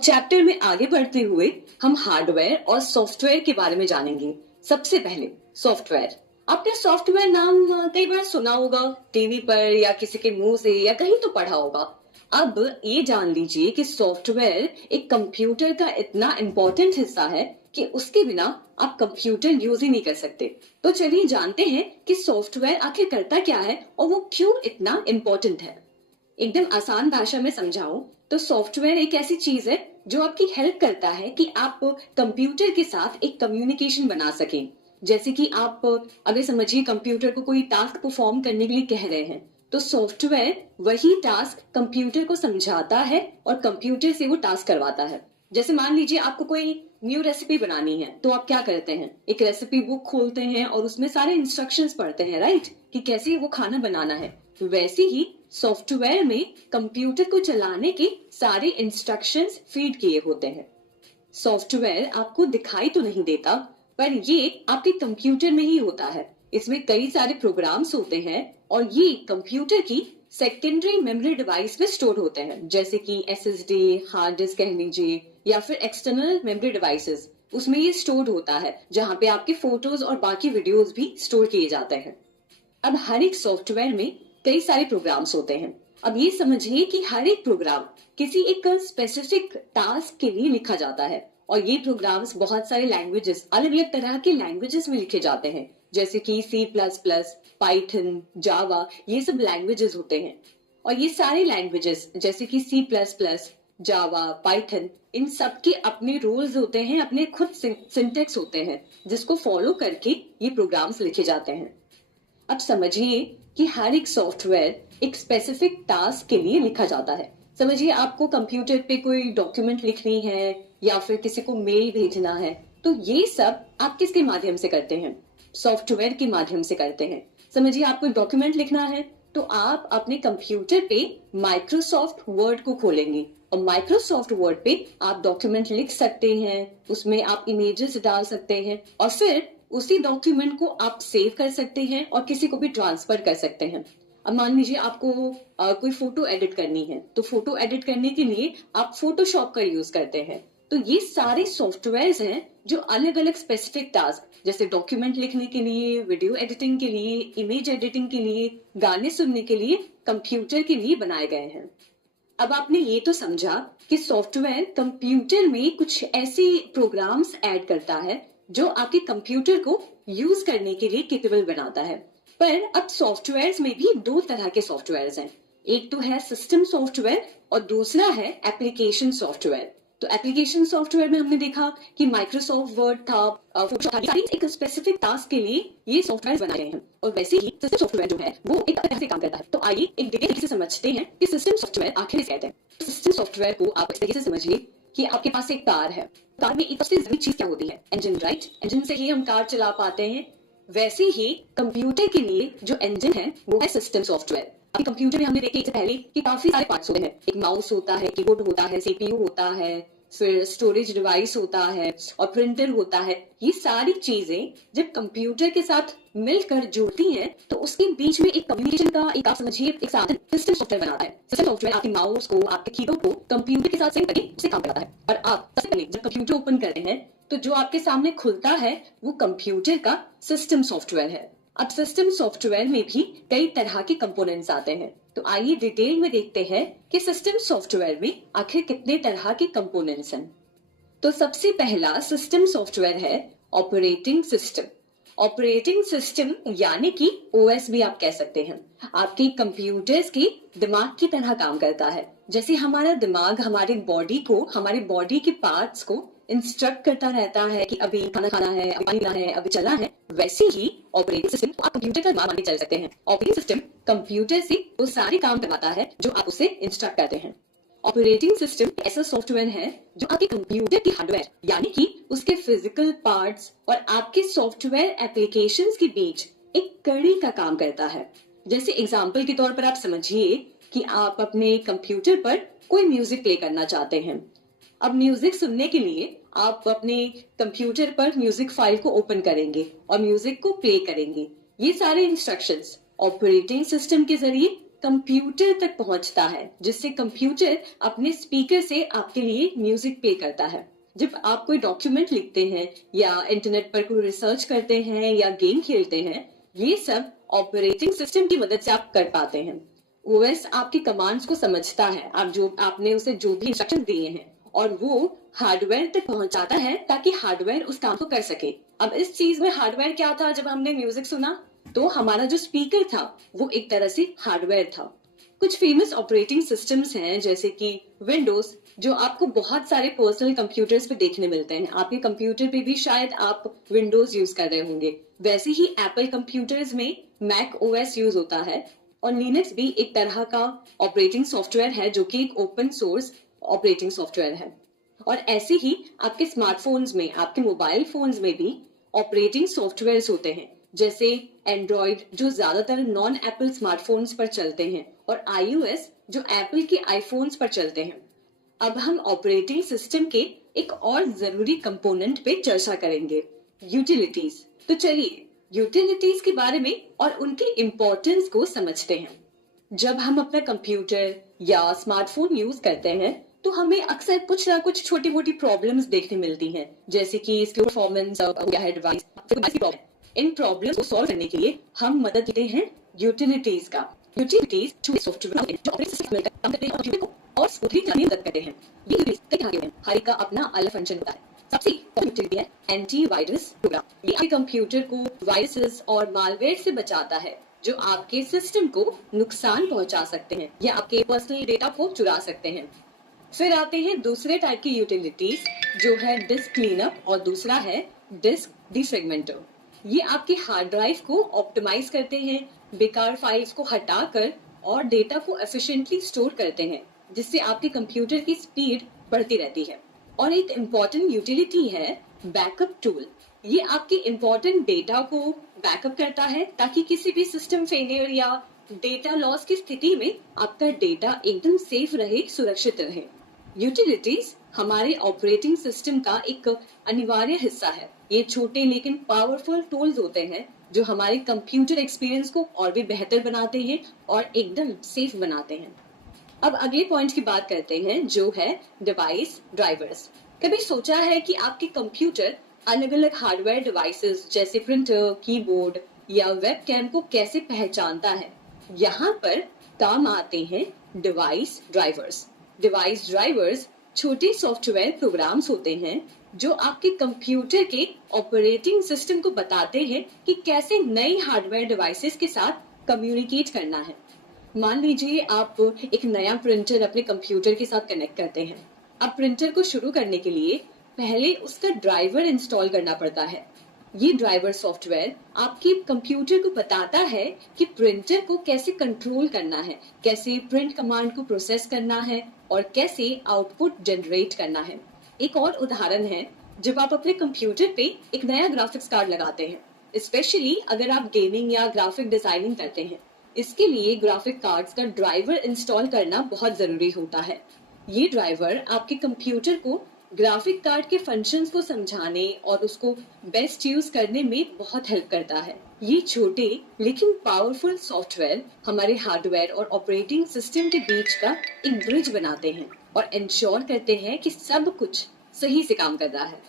अब चैप्टर में आगे बढ़ते हुए हम हार्डवेयर और सॉफ्टवेयर के बारे में जानेंगे। सबसे पहले सॉफ्टवेयर। आपने सॉफ्टवेयर नाम कई बार सुना होगा, टीवी पर या किसी के मुंह से या कहीं तो पढ़ा होगा। अब ये जान लीजिए कि सॉफ्टवेयर एक कंप्यूटर का इतना इम्पोर्टेंट हिस्सा है कि उसके बिना आप कंप्यूटर यूज ही नहीं कर सकते। तो चलिए जानते हैं कि सॉफ्टवेयर आखिर करता क्या है और वो क्यों इतना इम्पोर्टेंट है। एकदम आसान भाषा में समझाऊं तो सॉफ्टवेयर एक ऐसी चीज है जो आपकी हेल्प करता है कि आप कंप्यूटर के साथ एक कम्युनिकेशन बना सकें। जैसे कि आप अगर समझिए कंप्यूटर को कोई टास्क परफॉर्म करने के लिए कह रहे हैं, तो सॉफ्टवेयर वही टास्क कंप्यूटर को समझाता है और कंप्यूटर से वो टास्क करवाता है। जैसे मान लीजिए आपको कोई न्यू रेसिपी बनानी है, तो आप क्या करते हैं, एक रेसिपी बुक खोलते हैं और उसमें सारे इंस्ट्रक्शंस पढ़ते हैं, राइट, कि कैसे वो खाना बनाना है। वैसे ही सॉफ्टवेयर में कंप्यूटर को चलाने के सारे इंस्ट्रक्शंस फीड किए होते हैं। सॉफ्टवेयर आपको दिखाई तो नहीं देता, पर ये आपके कंप्यूटर में ही होता है। इसमें कई सारे प्रोग्राम्स होते हैं और ये कंप्यूटर की सेकेंडरी मेमोरी डिवाइस में स्टोर होते हैं, जैसे कि एसएसडी, हार्ड डिस्क कह लीजिए, या फिर एक्सटर्नल मेमोरी डिवाइसेस। उसमें ये स्टोर होता है जहां पे आपके फोटोज और बाकी वीडियोस भी स्टोर किए जाते हैं। अब हर एक सॉफ्टवेयर में कई सारे प्रोग्राम्स होते हैं। अब ये समझिए कि हर एक प्रोग्राम किसी एक स्पेसिफिक टास्क के लिए लिखा जाता है और ये प्रोग्राम्स बहुत सारे लैंग्वेजेस, अलग अलग तरह के लैंग्वेजेस में लिखे जाते हैं, जैसे कि C++, पाइथन, जावा, ये सब लैंग्वेजेस होते हैं। और ये सारे लैंग्वेजेस जैसे कि C++, जावा, पाइथन, इन सब के अपने रूल्स होते हैं, अपने खुद सिंटेक्स होते हैं, जिसको फॉलो करके ये प्रोग्राम्स लिखे जाते हैं। अब समझिए कि हर एक सॉफ्टवेयर एक स्पेसिफिक टास्क के लिए लिखा जाता है। समझिए आपको कंप्यूटर पे कोई डॉक्यूमेंट लिखनी है या फिर किसी को मेल भेजना है, तो ये सब आप किसके माध्यम से करते हैं, सॉफ्टवेयर के माध्यम से करते हैं। समझिए आपको डॉक्यूमेंट लिखना है तो आप अपने कंप्यूटर पे माइक्रोसॉफ्ट वर्ड को खोलेंगे और माइक्रोसॉफ्ट वर्ड पे आप डॉक्यूमेंट लिख सकते हैं, उसमें आप इमेजेस डाल सकते हैं और फिर उसी डॉक्यूमेंट को आप सेव कर सकते हैं और किसी को भी ट्रांसफर कर सकते हैं। अब मान लीजिए आपको कोई फोटो एडिट करनी है, तो फोटो एडिट करने के लिए आप फोटोशॉप का यूज करते हैं। तो ये सारे सॉफ्टवेयर्स हैं जो अलग अलग स्पेसिफिक टास्क, जैसे डॉक्यूमेंट लिखने के लिए, वीडियो एडिटिंग के लिए, इमेज एडिटिंग के लिए, गाने सुनने के लिए, कंप्यूटर के लिए बनाए गए हैं। अब आपने ये तो समझा कि सॉफ्टवेयर कंप्यूटर में कुछ ऐसे प्रोग्राम्स ऐड करता है जो आपके कंप्यूटर को यूज करने के लिए केपेबल बनाता है। पर अब सॉफ्टवेयर्स में भी दो तरह के सॉफ्टवेयर्स हैं। एक तो है सिस्टम सॉफ्टवेयर और दूसरा है एप्लीकेशन सॉफ्टवेयर। तो एप्लीकेशन सॉफ्टवेयर में हमने देखा कि माइक्रोसॉफ्ट वर्ड था, फोटोशॉप था, सारी एक स्पेसिफिक टास्क के लिए ये सॉफ्टवेयर बनाए गए हैं। और वैसे ही सिस्टम सॉफ्टवेयर जो है वो एक तरह से काम करता है। तो आइए एक डिटेल से समझते हैं कि सिस्टम सॉफ्टवेयर आखिर कहते हैं। सिस्टम सॉफ्टवेयर को आप इस तरीके से समझिए कि आपके पास एक कार है, कार में एक सबसे जरूरी चीज क्या होती है, इंजन, राइट। इंजन से ही हम कार चला पाते हैं। वैसे ही कंप्यूटर के लिए जो इंजन है वो है सिस्टम सॉफ्टवेयर। अभी कंप्यूटर में हमने देखे इससे पहले कि काफी सारे पार्ट्स होते हैं। एक माउस होता है, कीबोर्ड होता है, सीपीयू होता है, फिर स्टोरेज डिवाइस होता है और प्रिंटर होता है। ये सारी चीजें जब कंप्यूटर के साथ मिलकर जुड़ती हैं तो उसके बीच में एक कम्युनिकेशन का एक, आप समझिए, एक साधन सिस्टम सॉफ्टवेयर बनाता है। सिस्टम सॉफ्टवेयर आपके माउस को, आपके कीबोर्ड को कंप्यूटर के साथ सिंक करके उससे काम कराता है। और आप सबसे पहले जब कंप्यूटर ओपन करते हैं तो जो आपके सामने खुलता है वो कंप्यूटर का सिस्टम सॉफ्टवेयर है। अब सिस्टम सॉफ्टवेयर में भी कई तरह के कंपोनेंट्स आते हैं। तो आइए डिटेल में देखते हैं कि सिस्टम सॉफ्टवेयर में आखिर कितने तरह के कंपोनेंट्स हैं। तो सबसे पहला सिस्टम सॉफ्टवेयर है ऑपरेटिंग सिस्टम। ऑपरेटिंग सिस्टम यानी कि ओएस भी आप कह सकते हैं, आपके कंप्यूटर्स के दिमाग की तरह काम करता है। जैसे हमारा दिमाग हमारे बॉडी को, हमारे बॉडी के पार्ट्स को इंस्ट्रक्ट करता रहता है कि अभी खाना खाना है, अभी पानी पीना है, अभी चलना है, वैसे ही ऑपरेटिंग सिस्टम आप कंप्यूटर का दिमाग मान के चल सकते हैं। ऑपरेटिंग सिस्टम कंप्यूटर से वो सारे काम करवाता है जो आप उसे इंस्ट्रक्ट करते हैं। ऑपरेटिंग सिस्टम ऐसा सॉफ्टवेयर है जो आपके कंप्यूटर की हार्डवेयर यानी कि उसके फिजिकल पार्ट्स और आपके सॉफ्टवेयर एप्लीकेशंस के बीच एक कड़ी का काम करता है। जैसे एग्जांपल के तौर पर आप समझिए कि आप अपने कंप्यूटर पर कोई म्यूजिक प्ले करना चाहते हैं। अब म्यूजिक सुनने के लिए आप अपने कंप्यूटर पर म्यूजिक फाइल को ओपन करेंगे और म्यूजिक को प्ले करेंगे। ये सारे इंस्ट्रक्शंस ऑपरेटिंग सिस्टम के जरिए कंप्यूटर तक पहुंचता है, जिससे कंप्यूटर अपने स्पीकर से आपके लिए म्यूजिक प्ले करता है। जब आप कोई डॉक्यूमेंट लिखते हैं या इंटरनेट पर कोई रिसर्च करते हैं या गेम खेलते हैं, ये सब ऑपरेटिंग सिस्टम की मदद से आप कर पाते हैं। ओएस आपकी कमांड्स को समझता है, आपने उसे जो भी इंस्ट्रक्शन दिए हैं, और वो हार्डवेयर तक पहुंचाता है ताकि हार्डवेयर उस काम को कर सके। अब इस चीज में हार्डवेयर क्या था? जब हमने म्यूजिक सुना तो हमारा जो स्पीकर था वो एक तरह से हार्डवेयर था। कुछ फेमस ऑपरेटिंग सिस्टम्स हैं जैसे कि विंडोज, जो आपको बहुत सारे पर्सनल कंप्यूटर्स पे देखने मिलते हैं। आपके कंप्यूटर पे भी शायद आप विंडोज यूज कर रहे होंगे। वैसे ही एप्पल कंप्यूटर्स में मैक ओएस यूज होता है, और लिनक्स भी एक तरह का ऑपरेटिंग सॉफ्टवेयर है जो कि एक ओपन सोर्स ऑपरेटिंग सॉफ्टवेयर है। और ऐसे ही आपके स्मार्टफोन्स में, आपके मोबाइल फोन्स में भी ऑपरेटिंग सॉफ्टवेयर्स होते हैं, जैसे एंड्रॉइड जो ज्यादातर नॉन एप्पल स्मार्टफोन्स पर चलते हैं, और iOS जो एप्पल के आईफोन्स पर चलते हैं। अब हम ऑपरेटिंग सिस्टम के एक और जरूरी कंपोनेंट पे चर्चा करेंगे, यूटिलिटीज। तो चलिए यूटिलिटीज के बारे में और उनकी इम्पोर्टेंस को समझते हैं। जब हम अपना कंप्यूटर या स्मार्टफोन यूज करते हैं तो हमें अक्सर कुछ ना कुछ छोटी मोटी प्रॉब्लम्स देखने मिलती हैं, जैसे कि इसकी परफॉर्मेंस या है डिवाइस, इन प्रॉब्लम्स को सॉल्व करने के लिए हम मदद लेते हैं यूटिलिटीज का। यूटिलिटीज छोटे सॉफ्टवेयर जो ऑपरेटिंग सिस्टम में काम करते हैं और कंप्यूटर को और स्मूथली चलाने में मदद करते हैं। ये यूटिलिटीज कई तरह के हैं, हर एक का अपना अलग फंक्शन होता है। सबसे कॉमन यूटिलिटी है एंटीवायरस प्रोग्राम। ये आपके कंप्यूटर को वायरसेस और मालवेयर से बचाता है, जो आपके सिस्टम को नुकसान पहुंचा सकते हैं या आपके पर्सनल डेटा को चुरा सकते हैं। फिर आते हैं दूसरे टाइप की यूटिलिटीज, जो है डिस्क क्लीनअप और दूसरा है डिस्क डिफ्रेगमेंटर। ये आपके हार्ड ड्राइव को ऑप्टिमाइज करते हैं, बेकार फाइल्स को हटाकर और डेटा को एफिशिएंटली स्टोर करते हैं, जिससे आपके कंप्यूटर की स्पीड बढ़ती रहती है। और एक इम्पॉर्टेंट यूटिलिटी है बैकअप टूल। ये आपके इम्पोर्टेंट डेटा को बैकअप करता है ताकि किसी भी सिस्टम फेलियर या डेटा लॉस की स्थिति में आपका डेटा एकदम सेफ रहे, सुरक्षित रहे। यूटिलिटीज हमारे ऑपरेटिंग सिस्टम का एक अनिवार्य हिस्सा है। ये छोटे लेकिन पावरफुल टूल्स होते हैं जो हमारे कंप्यूटर एक्सपीरियंस को और भी बेहतर बनाते हैं और एकदम सेफ बनाते हैं। अब अगले पॉइंट की बात करते हैं, जो है डिवाइस ड्राइवर्स। कभी सोचा है कि आपके कंप्यूटर अलग अलग हार्डवेयर डिवाइसेस जैसे प्रिंटर, कीबोर्ड या वेबकैम को कैसे पहचानता है? यहाँ पर काम आते हैं डिवाइस ड्राइवर्स। डिवाइस ड्राइवर्स छोटे सॉफ्टवेयर प्रोग्राम्स होते हैं जो आपके कंप्यूटर के ऑपरेटिंग सिस्टम को बताते हैं कि कैसे नए हार्डवेयर डिवाइसेस के साथ कम्युनिकेट करना है। मान लीजिए आप एक नया प्रिंटर अपने कंप्यूटर के साथ कनेक्ट करते हैं। अब प्रिंटर को शुरू करने के लिए पहले उसका ड्राइवर इंस्टॉल करना पड़ता है। ये ड्राइवर सॉफ्टवेयर आपके कंप्यूटर को बताता है कि प्रिंटर को कैसे कंट्रोल करना है, कैसे प्रिंट कमांड को प्रोसेस करना है और कैसे आउटपुट जनरेट करना है। एक और उदाहरण है, जब आप अपने कंप्यूटर पे एक नया ग्राफिक्स कार्ड लगाते हैं, स्पेशली अगर आप गेमिंग या ग्राफिक डिजाइनिंग करते हैं। इसके लिए ग्राफिक कार्ड्स का ड्राइवर इंस्टॉल करना बहुत जरूरी होता है। ये ड्राइवर आपके कंप्यूटर को ग्राफिक कार्ड के फंक्शंस को समझाने और उसको बेस्ट यूज करने में बहुत हेल्प करता है। ये छोटे लेकिन पावरफुल सॉफ्टवेयर हमारे हार्डवेयर और ऑपरेटिंग सिस्टम के बीच का एक ब्रिज बनाते हैं और इंश्योर करते हैं कि सब कुछ सही से काम कर रहा है।